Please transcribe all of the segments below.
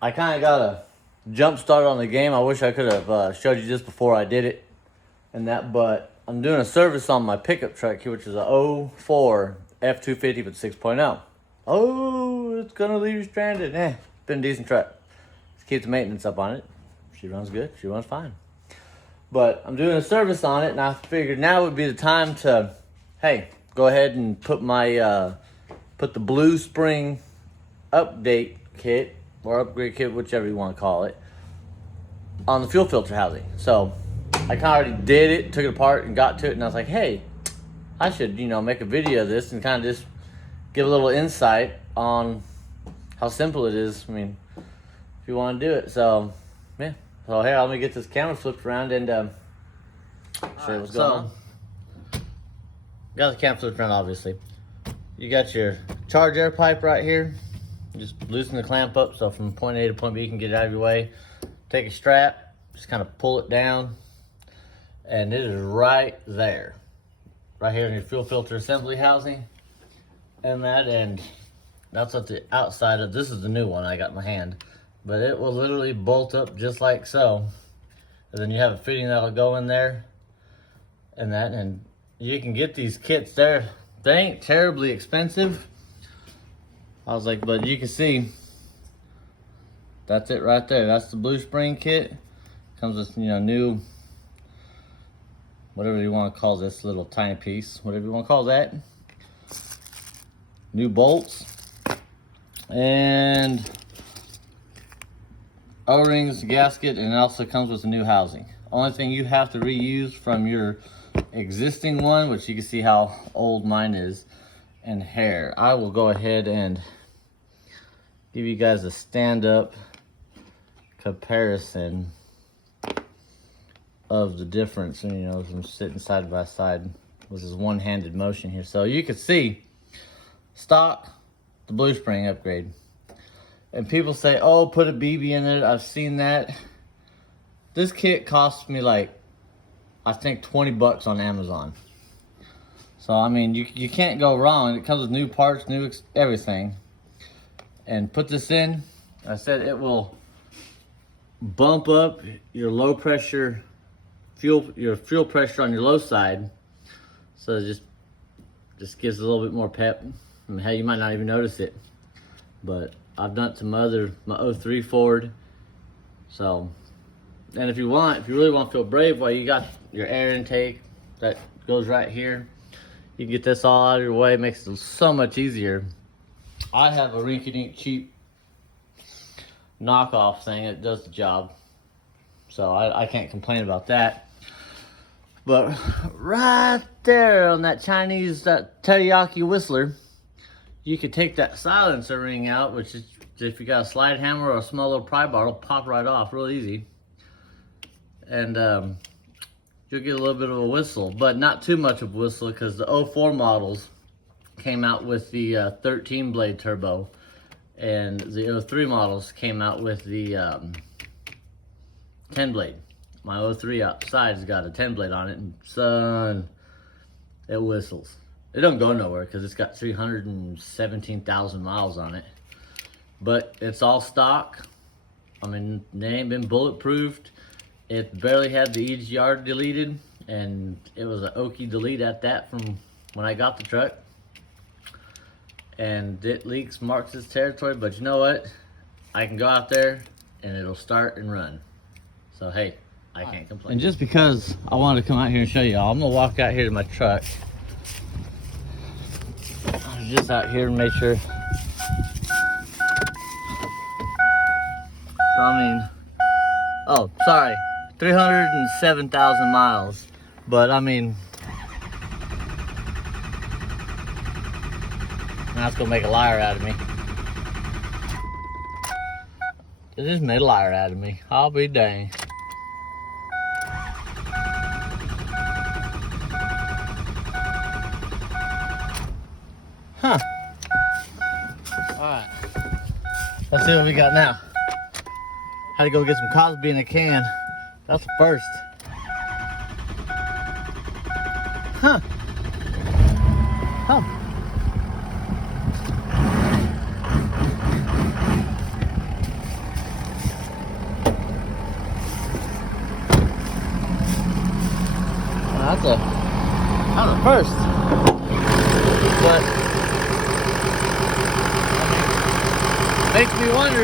I kind of got a jump start on the game. I wish I could have showed you this before I did it and that, but I'm doing a service on my pickup truck here, which is a 04 F250 with 6.0. Oh, it's gonna leave you stranded. Been a decent truck. Just keep the maintenance up on it. She runs good. She runs fine. But I'm doing a service on it, and I figured now would be the time to, hey, go ahead and put my put the Blue Spring update kit or upgrade kit, whichever you want to call it, on the fuel filter housing. So I kind of already did it, took it apart and got to it, and I was like, hey, I should, make a video of this and kind of just give a little insight on how simple it is. I mean, if you want to do it. So, yeah. So here, let me get this camera flipped around and show you what's going on. Got the camera flipped around, obviously. You got your charge air pipe right here. Just loosen the clamp up so from point A to point B you can get it out of your way. Take a strap, just kind of pull it down, and it is right there. Right here in your fuel filter assembly housing. And that's what the outside of, this is the new one I got in my hand. But it will literally bolt up just like so. And then you have a fitting that'll go in there. And you can get these kits there. They ain't terribly expensive. I was like, but you can see, that's it right there. That's the Blue Spring kit. Comes with, new, whatever you want to call this little tiny piece, whatever you want to call that. New bolts. And O-rings, gasket, and it also comes with a new housing. Only thing you have to reuse from your existing one, which you can see how old mine is, and hair. I will go ahead and give you guys a stand-up comparison of the difference, from sitting side by side with this one-handed motion here. So you can see stock, the Blue Spring upgrade. And people say, oh, put a BB in it. I've seen that. This kit cost me like, I think 20 bucks on Amazon. So, I mean, you can't go wrong. It comes with new parts, new everything. And put this in. I said it will bump up your low pressure your fuel pressure on your low side. So it just gives a little bit more pep. I mean, hell, you might not even notice it. But I've done it to my 03 Ford. So, and if you really want to feel brave, well, you got your air intake that goes right here. You can get this all out of your way. It makes it so much easier. I have a rinky-dink cheap knockoff thing. It does the job. So I can't complain about that. But right there on that teriyaki whistler, you could take that silencer ring out, which is, if you got a slide hammer or a small little pry bar, it'll pop right off real easy. And you'll get a little bit of a whistle, but not too much of a whistle, because the 04 models came out with the 13 blade turbo, and the 03 models came out with the 10 blade. My 03 outside has got a 10 blade on it, and son, it whistles. It don't go nowhere because it's got 317,000 miles on it. But it's all stock. I mean, they ain't been bulletproofed. It barely had the EGR deleted, and it was an Okie delete at that from when I got the truck. And it leaks marks its territory, but you know what? I can go out there and it'll start and run. So hey, I can't complain. And just because I wanted to come out here and show you all, I'm gonna walk out here to my truck. I'm just out here to make sure. So I mean, oh, sorry, 307,000 miles. But I mean, that's gonna make a liar out of me. It just made a liar out of me. I'll be dang. Huh. Alright. Let's see what we got now. Had to go get some Cosby in a can. That's the first. Huh. Huh. That's a first. But makes me wonder.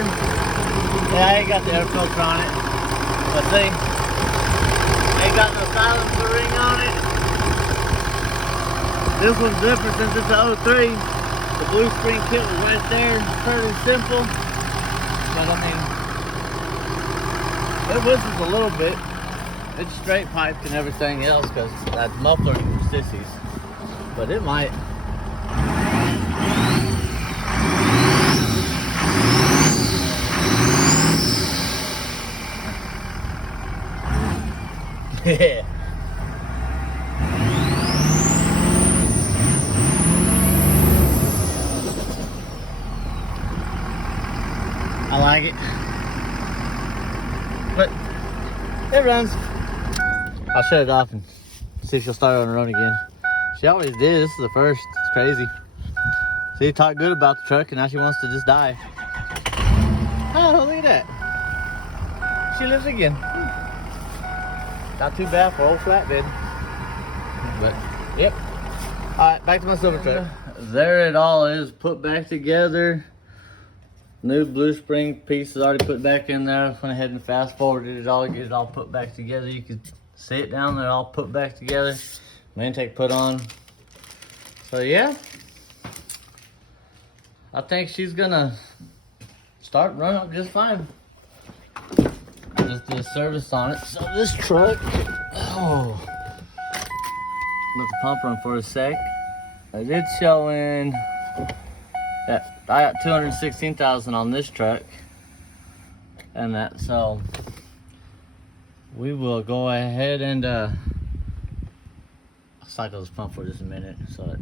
Yeah, I ain't got the air filter on it. But see, ain't got no silencer ring on it. This one's different since it's an 03. The blue spring kit was right there. Pretty simple. But I mean, it whistles a little bit. It's straight piped and everything else because that muffler for sissies. But it might. Yeah. I like it. But it runs. I'll shut it off and see if she'll start on her own again. She always did. This is the first. It's crazy. See, talked good about the truck and now she wants to just die. Oh, look at that. She lives again. Not too bad for old flatbed. But, yep. Alright, back to my silver truck. There it all is, put back together. New blue spring pieces already put back in there. Went ahead and fast forwarded it all, get it all put back together. You can see it down there, all put back together. Main tank put on. So yeah, I think she's gonna start running up just fine. Just did a service on it. So this truck, oh, let the pump run for a sec. It's showing that I got 216,000 on this truck, and that, so we will go ahead and cycle this pump for just a minute so it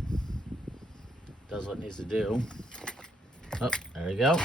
does what it needs to do. Oh, there we go.